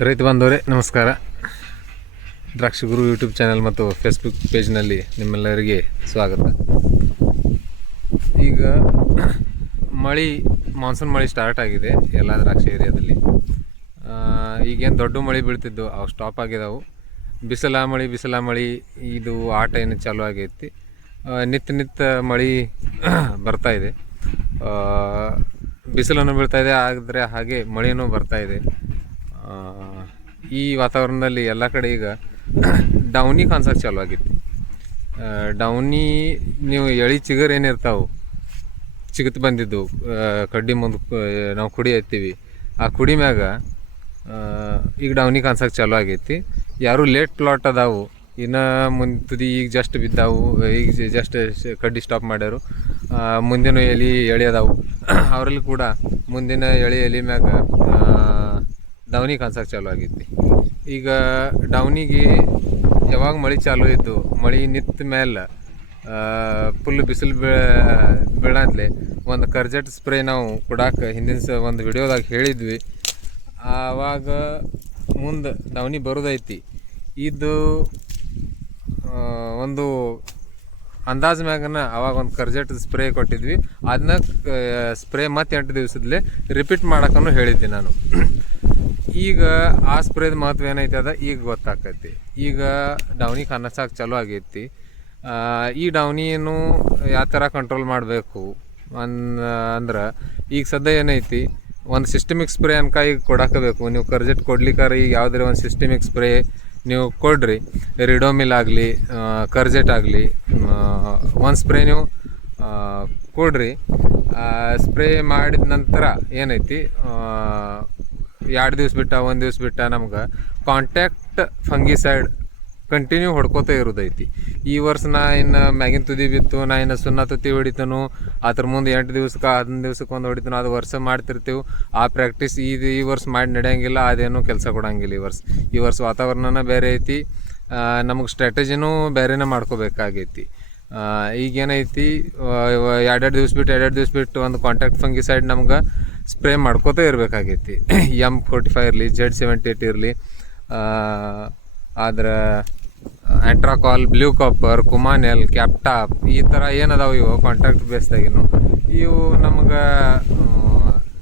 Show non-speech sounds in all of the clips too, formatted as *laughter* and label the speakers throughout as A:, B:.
A: ರೈತ ಬಾಂಧವರೇ ನಮಸ್ಕಾರ. ದ್ರಾಕ್ಷಿ ಗುರು ಯೂಟ್ಯೂಬ್ ಚಾನಲ್ ಮತ್ತು ಫೇಸ್ಬುಕ್ ಪೇಜ್ನಲ್ಲಿ ನಿಮ್ಮೆಲ್ಲರಿಗೆ ಸ್ವಾಗತ. ಈಗ ಮಳೆ ಮಾನ್ಸೂನ್ ಮಳೆ ಸ್ಟಾರ್ಟ್ ಆಗಿದೆ ಎಲ್ಲ ದ್ರಾಕ್ಷಿ ಏರಿಯಾದಲ್ಲಿ. ಈಗೇನು ದೊಡ್ಡ ಮಳೆ ಬೀಳ್ತಿದ್ದು ಅವು ಸ್ಟಾಪ್ ಆಗಿದಾವು. ಬಿಸಿಲ ಮಳೆ ಬಿಸಿಲ ಮಳೆ ಇದು ಆಟ ಏನು ಚಾಲೂ ಆಗೈತಿ. ನಿತ್ಯ ನಿತ್ಯ ಮಳೆ *clears throat* ಬರ್ತಾ ಇದೆ. ಆ, ಬಿಸಿಲನ್ನು ಬೀಳ್ತಾಯಿದೆ ಆದರೆ ಹಾಗೆ ಮಳೆಯೂ ಬರ್ತಾ ಇದೆ. ಆ, ಈ ವಾತಾವರಣದಲ್ಲಿ ಎಲ್ಲ ಕಡೆ ಈಗ ಡೌನಿ ಕಾನ್ಸರ್ಟ್ ಚಾಲು ಆಗಿತ್ತು ಡೌನಿ, ನೀವು ಎಳಿ ಚಿಗರ್ ಏನಿರ್ತಾವೆ, ಚಿಗತ್ ಬಂದಿದ್ದು ಕಡ್ಡಿ ಮುಂದೆ ನಾವು ಕುಡಿ ಎತ್ತೀವಿ. ಆ ಕುಡಿ ಮ್ಯಾಗ ಈಗ ಡೌನಿ ಕಾನ್ಸಕ್ಕೆ ಚಾಲು ಆಗೈತಿ ಯಾರು ಲೇಟ್ ಪ್ಲಾಟ್ ಅದಾವು, ಇನ್ನು ಮುಂದೆ ಈಗ ಜಸ್ಟ್ ಬಿದ್ದಾವು, ಈಗ ಜಸ್ಟ್ ಕಡ್ಡಿ ಸ್ಟಾಪ್ ಮಾಡ್ಯಾರು. ಮುಂದಿನ ಎಲಿ ಎಳಿ ಅದಾವು. *clears throat* ಅವರಲ್ಲಿ ಕೂಡ ಮುಂದಿನ ಎಳೆ ಎಲಿ ಮ್ಯಾಗ ಡೌನಿ ಕಾನ್ಸಕ್ಕೆ ಚಾಲು ಆಗೈತಿ ಈಗ ಡೌನಿಗೆ ಯಾವಾಗ ಮಳೆ ಚಾಲು ಇದ್ದು, ಮಳೆ ನಿಂತ ಮೇಲೆ ಫುಲ್ ಬಿಸಿಲು ಬೀಳ, ಬೀಳಾದ್ಲೆ ಒಂದು ಕರ್ಜೆಟ್ ಸ್ಪ್ರೇ ನಾವು ಕೊಡಕ್ಕೆ ಹಿಂದಿನ ಸ ಒಂದು ವಿಡಿಯೋದಾಗ ಹೇಳಿದ್ವಿ. ಆವಾಗ ಮುಂದೆ ಡೌನಿ ಬರೋದೈತಿ. ಇದು ಒಂದು ಅಂದಾಜು ಮ್ಯಾಗನ ಅವಾಗ ಒಂದು ಕರ್ಜೆಟ್ ಸ್ಪ್ರೇ ಕೊಟ್ಟಿದ್ವಿ. ಅದನ್ನ ಸ್ಪ್ರೇ ಮತ್ತೆ ಎಂಟು ದಿವಸದಲ್ಲೇ ರಿಪೀಟ್ ಮಾಡೋಕ್ಕೂ ಹೇಳಿದ್ದೆ ನಾನು. ಈಗ ಆ ಮಹತ್ವ ಏನೈತೆ ಅದ? ಈಗ ಗೊತ್ತಾಕೈತಿ. ಈಗ ಡೌನಿ ಕನಸಾಕ ಚಲೋ ಆಗೈತಿ. ಈ ಡೌನಿಯನ್ನು ಯಾವ ಥರ ಕಂಟ್ರೋಲ್ ಮಾಡಬೇಕು ಅನ್, ಅಂದ್ರೆ ಈಗ ಸದ್ಯ ಏನೈತಿ? ಒಂದು ಸಿಸ್ಟಮಿಕ್ ಸ್ಪ್ರೇ ಅನ್ಕ ಈಗ ಕೊಡಾಕಬೇಕು. ನೀವು ಕರ್ಜೆಟ್ ಕೊಡ್ಲಿಕ್ಕಾರ ಈಗ ಯಾವುದೇ ಒಂದು ಸಿಸ್ಟಮಿಕ್ ಸ್ಪ್ರೇ ನೀವು ಕೊಡ್ರಿ. ರಿಡೋಮಿಲ್ ಆಗಲಿ ಕರ್ಜೆಟ್ ಆಗಲಿ ಒಂದು ಸ್ಪ್ರೇ ನೀವು ಕೊಡ್ರಿ. ಸ್ಪ್ರೇ ಮಾಡಿದ ನಂತರ ಏನೈತಿ? ಎರಡು ದಿವ್ಸ ಬಿಟ್ಟ, ಒಂದು ದಿವ್ಸ ಬಿಟ್ಟ ನಮ್ಗೆ ಕಾಂಟ್ಯಾಕ್ಟ್ ಫಂಗಿಸೈಡ್ ಕಂಟಿನ್ಯೂ ಹೊಡ್ಕೋತ ಇರೋದೈತಿ. ಈ ವರ್ಷ ನಾ ಇನ್ನು ಮ್ಯಾಗಿನ ತುದಿ ಬಿತ್ತು, ನಾ ಇನ್ನು ಸುಣ್ಣ ತುತ್ತಿ ಹೊಡಿತನು, ಅದ್ರ ಮುಂದೆ ಎಂಟು ದಿವ್ಸಕ್ಕೆ, ಹದಿನೈದು ದಿವ್ಸಕ್ಕೆ ಒಂದು ಹೊಡಿತನು, ಅದು ವರ್ಷ ಮಾಡ್ತಿರ್ತೀವಿ. ಆ ಪ್ರಾಕ್ಟೀಸ್ ಇದು ಈ ವರ್ಷ ಮಾಡಿ ನಡೆಯಂಗಿಲ್ಲ, ಅದೇನು ಕೆಲಸ ಕೊಡಂಗಿಲ್ಲ ಈ ವರ್ಷ. ಈ ವರ್ಷ ವಾತಾವರಣನ ಬೇರೆ ಐತಿ ನಮಗೆ ಸ್ಟ್ರಾಟಜಿನೂ ಬೇರೆನೇ ಮಾಡ್ಕೋಬೇಕಾಗೈತಿ. ಈಗೇನೈತಿ ಎರಡೆರಡು ದಿವ್ಸ ಬಿಟ್ಟು, ಎರಡೆರಡು ದಿವ್ಸ ಬಿಟ್ಟು ಒಂದು ಕಾಂಟ್ಯಾಕ್ಟ್ ಫಂಗಿಸೈಡ್ ನಮ್ಗೆ ಸ್ಪ್ರೇ ಮಾಡ್ಕೋತಾ ಇರಬೇಕಾಗೈತಿ. ಎಂ ಫೋರ್ಟಿ ಫೈವ್ ಇರಲಿ ಜೆಡ್ ಸೆವೆಂಟಿ ಏಟ್ ಇರಲಿ ಆದ್ರೆ ಆ್ಯಂಟ್ರಾಕಾಲ್ ಬ್ಲೂ ಕಾಪರ್ ಕುಮಾನೆಲ್ ಕ್ಯಾಪ್ಟಾಪ್ ಈ ಥರ ಏನದಾವೆ ಇವು ಕಾಂಟ್ರಾಕ್ಟ್ ಬೇಸ್ದಾಗಿನೂ ಇವು ನಮ್ಗೆ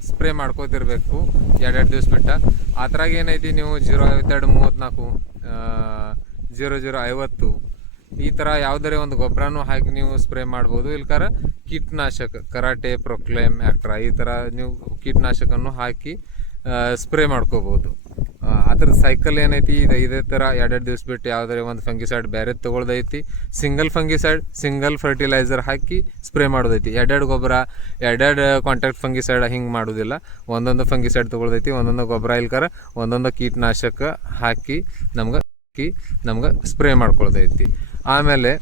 A: ಸ್ಪ್ರೇ ಮಾಡ್ಕೋತಿರ್ಬೇಕು ಎರಡೆರಡು ದಿವಸ ಬಿಟ್ಟ. ಆ ಥರಾಗ ಏನೈತಿ ನೀವು ಜೀರೋ ಐವತ್ತೆರಡು ಮೂವತ್ತ್ನಾಲ್ಕು ಜೀರೋ ಜೀರೋ ಐವತ್ತು, ಈ ಥರ ಯಾವುದೇ ಒಂದು ಗೊಬ್ಬರನೂ ಹಾಕಿ ನೀವು ಸ್ಪ್ರೇ ಮಾಡ್ಬೋದು. ಇಲ್ಕಾರ ಕೀಟನಾಶಕ, ಕರಾಟೆ, ಪ್ರೊಕ್ಲೇಮ್ ಆ್ಯಕ್ಟ್ರಾ ಈ ಥರ ನೀವು ಕೀಟನಾಶಕವನ್ನು ಹಾಕಿ ಸ್ಪ್ರೇ ಮಾಡ್ಕೋಬೋದು ಅದ್ರ ಸೈಕಲ್ ಏನೈತಿ? ಇದು, ಇದೇ ಥರ ಎರಡೆರಡು ದಿವ್ಸ ಬಿಟ್ಟು ಯಾವುದೇ ಒಂದು ಫಂಗಿಸೈಡ್ ಬೇರೆ ತೊಗೊಳ್ದೈತಿ. ಸಿಂಗಲ್ ಫಂಗಿಸೈಡ್ ಸಿಂಗಲ್ ಫರ್ಟಿಲೈಸರ್ ಹಾಕಿ ಸ್ಪ್ರೇ ಮಾಡೋದೈತಿ. ಎರಡೆರಡು ಗೊಬ್ಬರ, ಎರಡೆರಡು ಕಾಂಟ್ಯಾಕ್ಟ್ ಫಂಗಿಸೈಡ್ ಹಿಂಗೆ ಮಾಡೋದಿಲ್ಲ. ಒಂದೊಂದು ಫಂಗಿಸೈಡ್ ತೊಗೊಳ್ದೈತಿ, ಒಂದೊಂದು ಗೊಬ್ಬರ ಇಲ್ಕರ ಒಂದೊಂದು ಕೀಟನಾಶಕ ಹಾಕಿ ನಮ್ಗೆ ಹಾಕಿ ನಮ್ಗೆ ಸ್ಪ್ರೇ ಮಾಡ್ಕೊಳ್ದೈತಿ. ಆಮೇಲೆ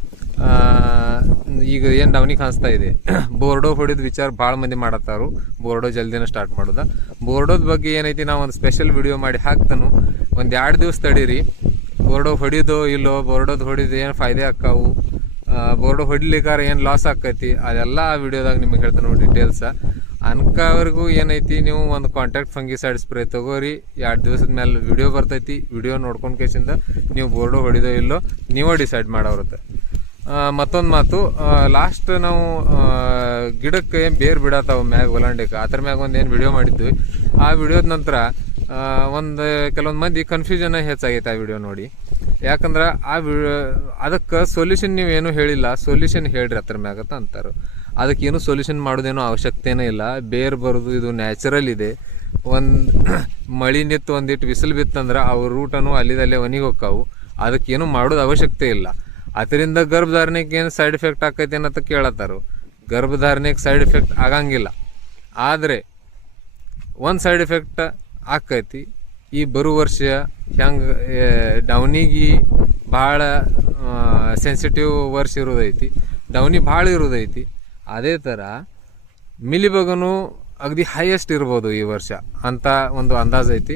A: ಈಗ ಏನು ಡೌನಿ ಕಾಣಿಸ್ತಾ ಇದೆ. *clears throat* ಬೋರ್ಡೋ ಹೊಡಿದ ವಿಚಾರ ಭಾಳ ಮಂದಿ ಮಾಡತ್ತಾರು. ಬೋರ್ಡೋ ಜಲ್ದಿನ ಸ್ಟಾರ್ಟ್ ಮಾಡೋದ. ಬೋರ್ಡೋದ ಬಗ್ಗೆ ಏನೈತಿ ನಾವು ಒಂದು ಸ್ಪೆಷಲ್ ವಿಡಿಯೋ ಮಾಡಿ ಹಾಕ್ತಾನು. ಒಂದು ಎರಡು ದಿವಸ ತಡೀರಿ. ಬೋರ್ಡೋ ಹೊಡಿದೋ ಇಲ್ಲೋ, ಬೋರ್ಡೋದು ಹೊಡಿದು ಏನು ಫಾಯ್ದೆ ಆಕ್ಕಾವು ಬೋರ್ಡೋ ಹೊಡಿಲಿಕ್ಕಾರ ಏನು ಲಾಸ್ ಆಕೈತಿ, ಅದೆಲ್ಲ ಆ ವಿಡಿಯೋದಾಗ ನಿಮಗೆ ಹೇಳ್ತಾನೆ ಡೀಟೇಲ್ಸ ಅನ್ಕವರೆಗೂ ಏನೈತಿ ನೀವು ಒಂದು ಕಾಂಟ್ಯಾಕ್ಟ್ ಫಂಗಿಸೈಡ್ ಸ್ಪ್ರೇ ತಗೋರಿ. ಎರಡು ದಿವಸದ ಮೇಲೆ ವಿಡಿಯೋ ಬರ್ತೈತಿ. ವಿಡಿಯೋ ನೋಡ್ಕೊಂಡು ಕೇಸಿಂದ ನೀವು ಬೋರ್ಡೋ ಹೊಡಿದೋ ಇಲ್ಲೋ, ನೀವೇ ಡಿಸೈಡ್ ಮಾಡೋರುತ್ತೆ ಮತ್ತೊಂದು ಮಾತು ಲಾಸ್ಟ್ ನಾವು ಗಿಡಕ್ಕೆ ಏನು ಬೇರು ಬಿಡತ್ತಾವ ಮ್ಯಾಗ ಒಲಾಂಡಿಕ್ಕೆ ಅದ್ರ ಮ್ಯಾಗ ಒಂದು ಏನು ವಿಡಿಯೋ ಮಾಡಿದ್ವಿ. ಆ ವಿಡಿಯೋದ ನಂತರ ಒಂದು, ಕೆಲವೊಂದು ಮಂದಿ ಕನ್ಫ್ಯೂಷನ್ ಹೆಚ್ಚಾಗೈತೆ ಆ ವಿಡಿಯೋ ನೋಡಿ. ಯಾಕಂದ್ರೆ ಆ ವಿ ಅದಕ್ಕೆ ಸೊಲ್ಯೂಷನ್ ನೀವು ಏನು ಹೇಳಿಲ್ಲ ಸೊಲ್ಯೂಷನ್ ಹೇಳ್ರಿ ಅದ್ರ ಮ್ಯಾಗ ಅಂತ ಅಂತಾರೆ. ಅದಕ್ಕೆ ಏನು ಸೊಲ್ಯೂಷನ್ ಮಾಡೋದೇನೋ ಅವಶ್ಯಕತೆನೇ ಇಲ್ಲ. ಬೇರು ಬರೋದು, ಇದು ನ್ಯಾಚುರಲ್ ಇದೆ. ಒಂದು, *coughs* ಮಳಿ ನಿತ್ತು ಒಂದಿಟ್ಟು ಬಿಸಿಲು ಬಿತ್ತಂದ್ರೆ ಅವ್ರ ರೂಟನು ಅಲ್ಲಿದಲ್ಲೇ ಒಣಗಿ ಹೋಕ್ಕಾವು ಅದಕ್ಕೇನು ಮಾಡೋದು ಅವಶ್ಯಕತೆ ಇಲ್ಲ. ಅದರಿಂದ ಗರ್ಭಧಾರಣೆಗೆ ಏನು ಸೈಡ್ ಎಫೆಕ್ಟ್ ಆಕೈತಿ ಅನ್ನತ್ತ ಕೇಳತ್ತಾರು. ಗರ್ಭಧಾರಣೆಗೆ ಸೈಡ್ ಎಫೆಕ್ಟ್ ಆಗಂಗಿಲ್ಲ. ಆದರೆ ಒಂದು ಸೈಡ್ ಎಫೆಕ್ಟ್ ಆಕೈತಿ. ಈ ಬರುವ ವರ್ಷ ಹೆಂಗೆ ಡೌನಿಗೆ ಭಾಳ ಸೆನ್ಸಿಟಿವ್ ವರ್ಷ ಇರೋದೈತಿ. ಡೌನಿ ಭಾಳ ಇರೋದೈತಿ. ಅದೇ ಥರ ಮಿಲಿಬಗನು ಅಗದಿ ಹೈಯೆಸ್ಟ್ ಇರ್ಬೋದು ಈ ವರ್ಷ ಅಂತ ಒಂದು ಅಂದಾಜು ಐತಿ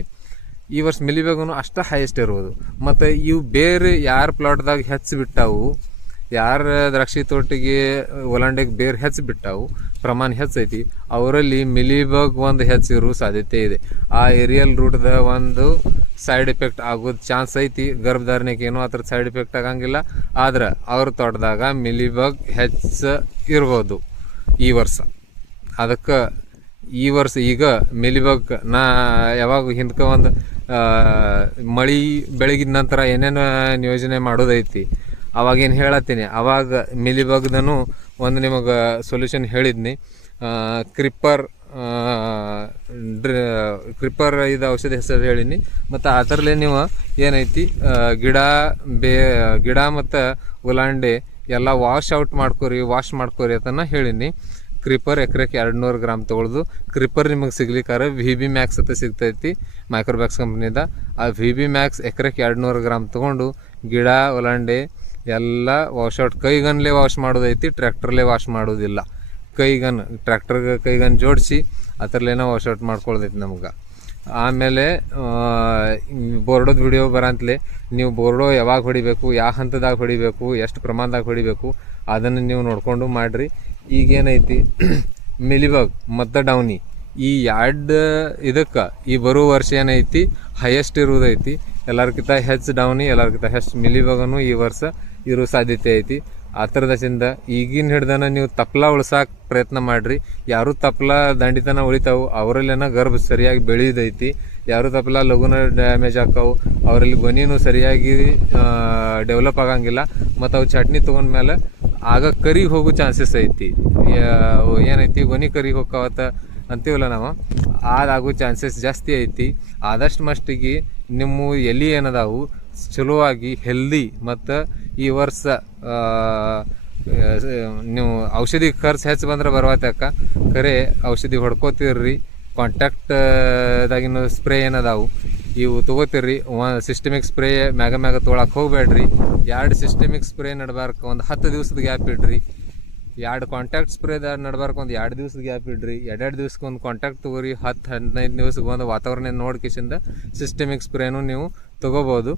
A: ಈ ವರ್ಷ ಮಿಲಿಬಗನು ಅಷ್ಟ ಹೈಯೆಸ್ಟ್ ಇರ್ಬೋದು ಮತ್ತು ಇವು ಬೇರೆ ಯಾರ ಪ್ಲಾಟ್ದಾಗ ಹೆಚ್ಚು ಬಿಟ್ಟಾವು, ಯಾರ ದ್ರಾಕ್ಷಿ ತೋಟಿಗೆ ಒಲಾಂಡೆಗೆ ಬೇರೆ ಹೆಚ್ಚು ಬಿಟ್ಟಾವು, ಪ್ರಮಾಣ ಹೆಚ್ಚೈತಿ ಅವರಲ್ಲಿ ಮಿಲಿಬಗ್ ಒಂದು ಹೆಚ್ಚಿರೋ ಸಾಧ್ಯತೆ ಇದೆ. ಆ ಏರಿಯಲ್ ರೂಟ್ದ ಒಂದು ಸೈಡ್ ಎಫೆಕ್ಟ್ ಆಗೋದು ಚಾನ್ಸ್ ಐತಿ. ಗರ್ಭಧಾರಣೆಗೆ ಏನೂ ಆ ಸೈಡ್ ಎಫೆಕ್ಟ್ ಆಗಂಗಿಲ್ಲ. ಆದ್ರೆ ಅವ್ರ ತೋಟದಾಗ ಮಿಲಿಬಗ್ ಹೆಚ್ಚು ಇರ್ಬೋದು ಈ ವರ್ಷ. ಅದಕ್ಕೆ ಈ ವರ್ಷ ಈಗ ಮಿಲಿಬಗ್ ನಾ ಯಾವಾಗ ಹಿಂದ್ಕ ಒಂದು ಮಳೆ ಬೆಳಗಿದ ನಂತರ ಏನೇನು ಯೋಜನೆ ಮಾಡೋದೈತಿ. ಅವಾಗ ಏನು ಹೇಳತ್ತೀನಿ, ಅವಾಗ ಮಿಲಿಬಗ್ದನು ಒಂದು ನಿಮಗೆ ಸೊಲ್ಯೂಷನ್ ಹೇಳಿದ್ನಿ. ಕ್ರಿಪ್ಪರ್ ಕ್ರಿಪ್ಪರ್ ಇದು ಔಷಧಿ ಹೆಸರು ಹೇಳಿನಿ. ಮತ್ತು ಅದರಲ್ಲೇ ನೀವು ಏನೈತಿ ಗಿಡ, ಬೇ, ಗಿಡ ಮತ್ತು ಉಲಾಂಡೆ ಎಲ್ಲ ವಾಶ್ ಔಟ್ ಮಾಡ್ಕೊರಿ ವಾಶ್ ಮಾಡ್ಕೊರಿ ಅಂತನ ಹೇಳಿನಿ. ಕ್ರಿಪ್ಪರ್ ಎಕ್ರೆಗೆ ಎರಡು ನೂರು ಗ್ರಾಮ್ ತೊಗೊಳ್ದು ಕ್ರಿಪ್ಪರ್ ನಿಮಗೆ ಸಿಗ್ಲಿಕ್ಕಾರ ವಿ ಬಿ ಮ್ಯಾಕ್ಸ್ ಅಂತ ಸಿಗ್ತೈತಿ. ಮೈಕ್ರೋಬ್ಯಾಕ್ಸ್ ಕಂಪ್ನಿದ ಆ ವಿ ಬಿ ಮ್ಯಾಕ್ಸ್ ಎಕರೆಗೆ ಎರಡುನೂರು ಗ್ರಾಮ್ ತೊಗೊಂಡು ಗಿಡ, ಒಲಂಡೆ ಎಲ್ಲ ವಾಶೌಟ್ ಕೈಗನ್ಲೇ ವಾಶ್ ಮಾಡೋದೈತಿ ಟ್ರ್ಯಾಕ್ಟರ್ಲೇ ವಾಶ್ ಮಾಡೋದಿಲ್ಲ. ಕೈಗನ್ ಟ್ರ್ಯಾಕ್ಟರ್ಗೆ ಕೈಗನ್ ಜೋಡಿಸಿ ಅದರಲ್ಲೇನೋ ವಾಶೌಟ್ ಮಾಡ್ಕೊಳ್ದೈತಿ ನಮ್ಗೆ. ಆಮೇಲೆ ಬೋರ್ಡೋದು ವಿಡಿಯೋ ಬರಂತಲೇ, ನೀವು ಬೋರ್ಡೋ ಯಾವಾಗ ಹೊಡಿಬೇಕು, ಯಾವ ಹಂತದಾಗ ಹೊಡಿಬೇಕು, ಎಷ್ಟು ಪ್ರಮಾಣದಾಗ ಹೊಡಿಬೇಕು, ಅದನ್ನು ನೀವು ನೋಡಿಕೊಂಡು ಮಾಡಿರಿ. ಈಗೇನೈತಿ *clears throat* ಮಿಲಿಬಗ್ ಮತ್ತು ಡೌನಿ. ಈ ಎರಡು ಇದಕ್ಕೆ ಈ ಬರುವ ವರ್ಷ ಏನೈತಿ? ಹೈಯೆಸ್ಟ್ ಇರುವುದೈತಿ ಎಲ್ಲರ್ಕಿಂತ ಹೆಚ್ಚು ಡೌನಿ ಎಲ್ಲರ್ಕಿಂತ ಹೆಚ್ಚು ಮಿಲಿಬಗನು ಈ ವರ್ಷ ಇರೋ ಸಾಧ್ಯತೆ ಐತಿ. ಆ ಥರದಿಂದ ಈಗಿನ ಹಿಡ್ದನ ನೀವು ತಪ್ಲ ಉಳ್ಸಕ್ಕೆ ಪ್ರಯತ್ನ ಮಾಡಿರಿ. ಯಾರು ತಪ್ಲ ದಂಡಿತನ ಉಳಿತಾವು, ಅವರಲ್ಲೇನ ಗರ್ಭ ಸರಿಯಾಗಿ ಬೆಳೆಯೋದೈತಿ ಯಾರು ತಪ್ಲ ಲಘುನ ಡ್ಯಾಮೇಜ್ ಆಕ್ಕಾವು ಅವರಲ್ಲಿ ಗೊನಿನೂ ಸರಿಯಾಗಿ ಡೆವಲಪ್ ಆಗಂಗಿಲ್ಲ. ಮತ್ತು ಅವು ಚಟ್ನಿ ತೊಗೊಂಡ್ಮೇಲೆ ಆಗ ಕರಿ ಹೋಗೋ ಚಾನ್ಸಸ್ ಐತಿ. ಏನೈತಿ? ಗೊನಿ ಕರಿ ಹೋಗ್ತಾವತ್ತ ಅಂತೀವಲ್ಲ ನಾವು? ಅದಾಗೋ ಚಾನ್ಸಸ್ ಜಾಸ್ತಿ ಐತಿ. ಆದಷ್ಟು ಮಷ್ಟಿಗೆ ನಿಮ್ಮ ಎಲೆ ಏನದಾವು? ಚಲೋವಾಗಿ ಹೆಲ್ದಿ ಮತ್ತು ಈ ವರ್ಷ ನೀವು ಔಷಧಿ ಖರ್ಚು ಹೆಚ್ಚು ಬಂದ್ರೆ ಬರ್ವಾತಕ್ಕ ಖರೆ ಔಷಧಿ ಹೊಡ್ಕೋತೀರ್ರಿ. ಕಾಂಟ್ಯಾಕ್ಟ್ದಾಗಿನ ಸ್ಪ್ರೇ ಏನದಾವು? ಇವು ತೊಗೋತಿರ್ರಿ. ಸಿಸ್ಟಮಿಕ್ ಸ್ಪ್ರೇ ಮ್ಯಾಗ ಮ್ಯಾಗ ತೊಗೊಳಕ್ಕೆ ಹೋಗಬೇಡ್ರಿ ಎರಡು ಸಿಸ್ಟಮಿಕ್ ಸ್ಪ್ರೇ ನಡ್ಬಾರ್ಕ. ಒಂದು ಹತ್ತು ದಿವ್ಸದ ಗ್ಯಾಪ್ ಇಡ್ರಿ. ಎರಡು ಕಾಂಟ್ಯಾಕ್ಟ್ ಸ್ಪ್ರೇದ ನಡ್ಬಾರ್ಕ ಒಂದು ಎರಡು ದಿವ್ಸದ ಗ್ಯಾಪ್ ಇಡ್ರಿ. ಎರಡೆರಡು ದಿವ್ಸಕ್ಕೆ ಒಂದು ಕಾಂಟ್ಯಾಕ್ಟ್ ತಗೋರಿ. ಹತ್ತು ಹದಿನೈದು ದಿವ್ಸಕ್ಕೆ ಒಂದು ವಾತಾವರಣ ನೋಡ್ಕಿಸಿಂದ ಸಿಸ್ಟಮಿಕ್ ಸ್ಪ್ರೇನು ನೀವು ತೊಗೋಬೋದು.